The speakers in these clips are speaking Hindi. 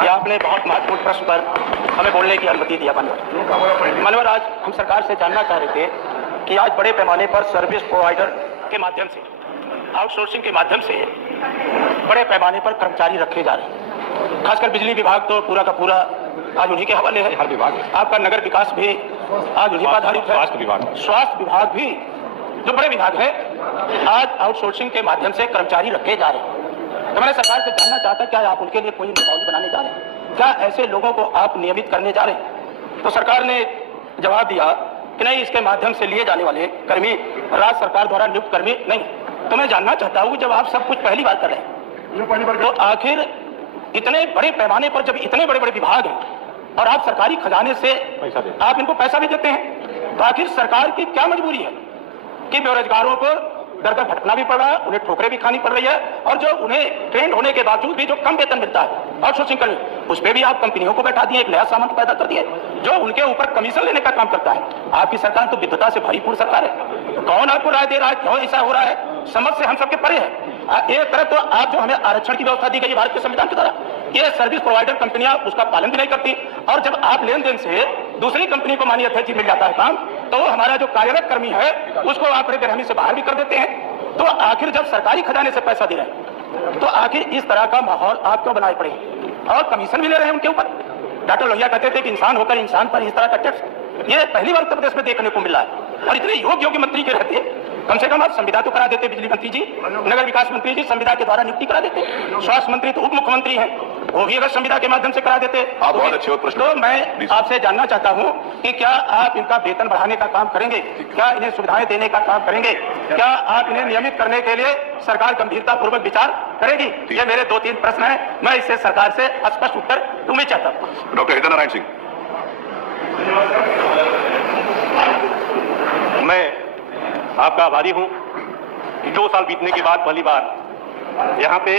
कि आपने बहुत महत्वपूर्ण प्रश्न पर हमें बोलने की अनुमति दिया। मानवर, आज हम सरकार से जानना चाह रहे थे कि आज बड़े पैमाने पर सर्विस प्रोवाइडर के माध्यम से, आउटसोर्सिंग के माध्यम से बड़े पैमाने पर कर्मचारी रखे जा रहे हैं। खासकर बिजली विभाग तो पूरा का पूरा आज उन्हीं के हवाले है। हर विभाग, आपका नगर विकास भी आज उन्हीं पर आधारित है। स्वास्थ्य विभाग भी, जो बड़े विभाग है, आज आउटसोर्सिंग के माध्यम से कर्मचारी रखे जा रहे हैं। तो मैंने सरकार से जानना चाहता, क्या आप उनके लिए कोई नियमावली बनाने जा रहे हैं? क्या ऐसे लोगों को आप नियमित करने जा रहे हैं? तो सरकार ने जवाब दिया कि नहीं, इसके माध्यम से लिए जाने वाले कर्मी राज्य सरकार द्वारा नियुक्त कर्मी नहीं। तो मैं जानना चाहता हूँ, जब आप सब कुछ पहली बार कर रहे हैं, तो आखिर इतने बड़े पैमाने पर जब इतने बड़े बड़े विभाग हैं और आप सरकारी खजाने से आप इनको पैसा भी देते हैं, तो आखिर सरकार की क्या मजबूरी है कि बेरोजगारों को दर दर भटकना भी पड़ रहा है, उन्हें ठोकरें भी खानी पड़ रही है, और जो उन्हें ट्रेंड होने के बावजूद भी जो कम वेतन मिलता है आउटसोर्सिंग कर्मी, उस पर भी आप कंपनियों को बैठा दिए, एक नया सामान पैदा कर दिए जो उनके ऊपर कमीशन लेने का काम करता है। आपकी सरकार तो विद्वता से भरीपूर्ण सरकार है। कौन आपको राय दे रहा है, क्यों ऐसा हो रहा है? समझ से हम सबके परे है। एक तरफ तो आप जो हमें आरक्षण की व्यवस्था दी गई भारत के संविधान के द्वारा, ये सर्विस प्रोवाइडर कंपनियां उसका पालन भी नहीं करती, और जब आप लेन देन से दूसरी कंपनी को मानिए अध्यक्ष मिल जाता है काम, तो हमारा जो कार्यरत कर्मी है उसको आप बेरहमी से बाहर भी कर देते हैं। तो आखिर जब सरकारी खजाने से पैसा दे रहे हैं, तो आखिर इस तरह का माहौल आप क्यों बनाए पड़े, और कमीशन भी ले रहे हैं उनके ऊपर? डॉक्टर लोहिया कहते थे कि इंसान होकर इंसान पर इस तरह का टैक्स, ये पहली बार उत्तर प्रदेश में देखने को मिला है। और इतने योग्य मंत्री के रहते, कम से कम आप संविदा तो करा देते, बिजली मंत्री जी, नगर विकास मंत्री जी संविदा के द्वारा नियुक्ति करा देते, स्वास्थ्य मंत्री तो उप मुख्यमंत्री हैं, वो भी अगर संविदा के माध्यम से करा देते। आप बहुत अच्छे प्रश्न। तो मैं आपसे जानना चाहता हूं कि क्या आप इनका वेतन बढ़ाने का काम करेंगे, क्या इन्हें सुविधाएं देने का काम करेंगे, क्या आप इन्हें नियमित करने के लिए सरकार गंभीरता पूर्वक विचार करेगी? ये मेरे 2-3 प्रश्न हैं, मैं इससे सरकार से स्पष्ट उत्तर उम्मीद चाहता हूँ। डॉक्टर हृदय नारायण सिंह। मैं आपका आभारी हूं कि 2 साल बीतने के बाद पहली बार यहाँ पे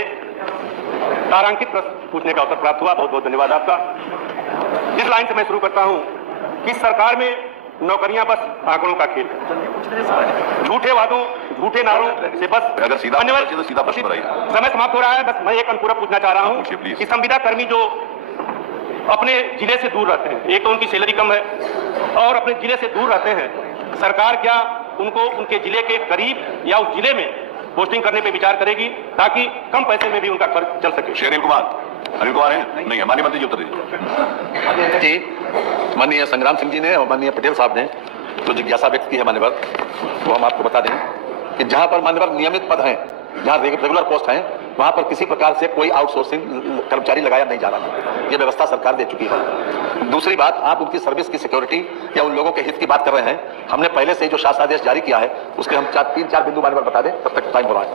तारांकित प्रश्न पूछने का अवसर प्राप्त हुआ। बहुत बहुत धन्यवाद आपका। इस लाइन से मैं शुरू करता हूं कि सरकार में नौकरियां बस आंकड़ों का खेल है, झूठे वादों, झूठे नारों से बस। अगर सीधा प्रश्न बताइए। समय समाप्त हो रहा है, बस मैं एक अनुपूरक पूछना चाह रहा हूं कि संविदा कर्मी जो अपने जिले से दूर रहते हैं, एक तो उनकी सैलरी कम है और अपने जिले से दूर रहते हैं, सरकार क्या उनको उनके जिले के करीब या उस जिले में पोस्टिंग करने पे विचार करेगी ताकि कम पैसे में भी उनका खर्च चल सके? अनिल कुमार है? नहीं है। माननीय मंत्री जी उत्तर दीजिए। जी, माननीय संग्राम सिंह जी ने और माननीय पटेल साहब ने जो जिज्ञासा व्यक्त की है मान्यवर, वो हम आपको बता दें कि जहां पर मान्यवर नियमित पद हैं, जहां रेगुलर पोस्ट हैं, वहां पर किसी प्रकार से कोई आउटसोर्सिंग कर्मचारी लगाया नहीं जा रहा है। ये व्यवस्था सरकार दे चुकी है। दूसरी बात, आप उनकी सर्विस की सिक्योरिटी या उन लोगों के हित की बात कर रहे हैं। हमने पहले से ही जो शासनादेश जारी किया है उसके हम 3-4 बिंदु मान्यवर बता दें, तब तक टाइम हो रहा है।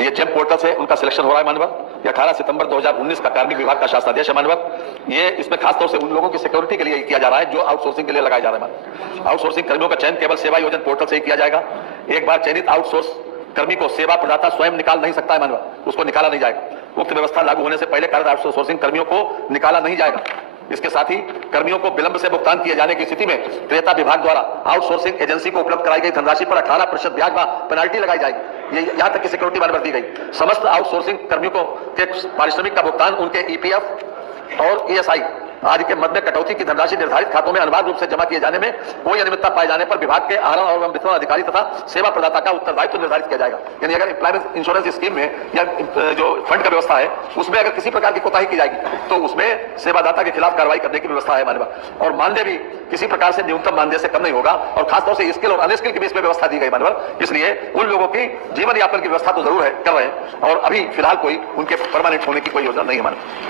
ये जेम पोर्टल से उनका सिलेक्शन हो रहा है मान्यवर। ये 18 सितंबर 2019 का कार्मिक विभाग का शासनादेश है मान्यवर। ये इसमें खासतौर से उन लोगों की सिक्योरिटी के लिए किया जा रहा है जो आउटसोर्सिंग के लिए लगाए जा रहे हैं। आउटसोर्सिंग कर्मियों का चयन केवल सेवा योजना पोर्टल से ही किया जाएगा। एक बार चयनित आउटसोर्स कर्मी को सेवा प्रदाता स्वयं निकाल नहीं सकता है मान्यवर, उसको निकाला नहीं जाएगा। उक्त व्यवस्था लागू होने से पहले कार्यरत आउटसोर्सिंग कर्मियों को निकाला नहीं जाएगा। इसके साथ ही कर्मियों को विलंब से भुगतान किए जाने की स्थिति में क्रेता विभाग द्वारा आउटसोर्सिंग एजेंसी को उपलब्ध कराई गई धनराशि पर 18% ब्याज व पेनाल्टी लगाई जाएगी। ये यहां तक की सिक्योरिटी मान्यवर दी गई। समस्त आउटसोर्सिंग कर्मियों को के पारिश्रमिक का भुगतान उनके ईपीएफ और ईएसआई आदि के मद में कटौती की धनराशि निर्धारित खातों में अनिवार्य रूप से जमा किए जाने में कोई अनियमितता पाए जाने पर विभाग के आहरण और वितरण अधिकारी तथा सेवा प्रदाता का उत्तरदायित्व निर्धारित किया जाएगा। यानी अगर एम्प्लॉयमेंट इंश्योरेंस स्कीम में या जो फंड का व्यवस्था है उसमें अगर किसी प्रकार की कोताही की जाएगी तो उसमें सेवादाता के खिलाफ कार्रवाई करने की व्यवस्था है मान्यवर। और मानदेय भी किसी प्रकार से न्यूनतम मानदेय से कम नहीं होगा, और खासतौर से स्किल और अनस्किल की भी इसमें व्यवस्था दी गई मान्यवर। इसलिए उन लोगों की जीवन यापन की व्यवस्था तो जरूर है, कर रहे हैं, और अभी फिलहाल कोई उनके परमानेंट होने की कोई योजना नहीं है मान्यवर।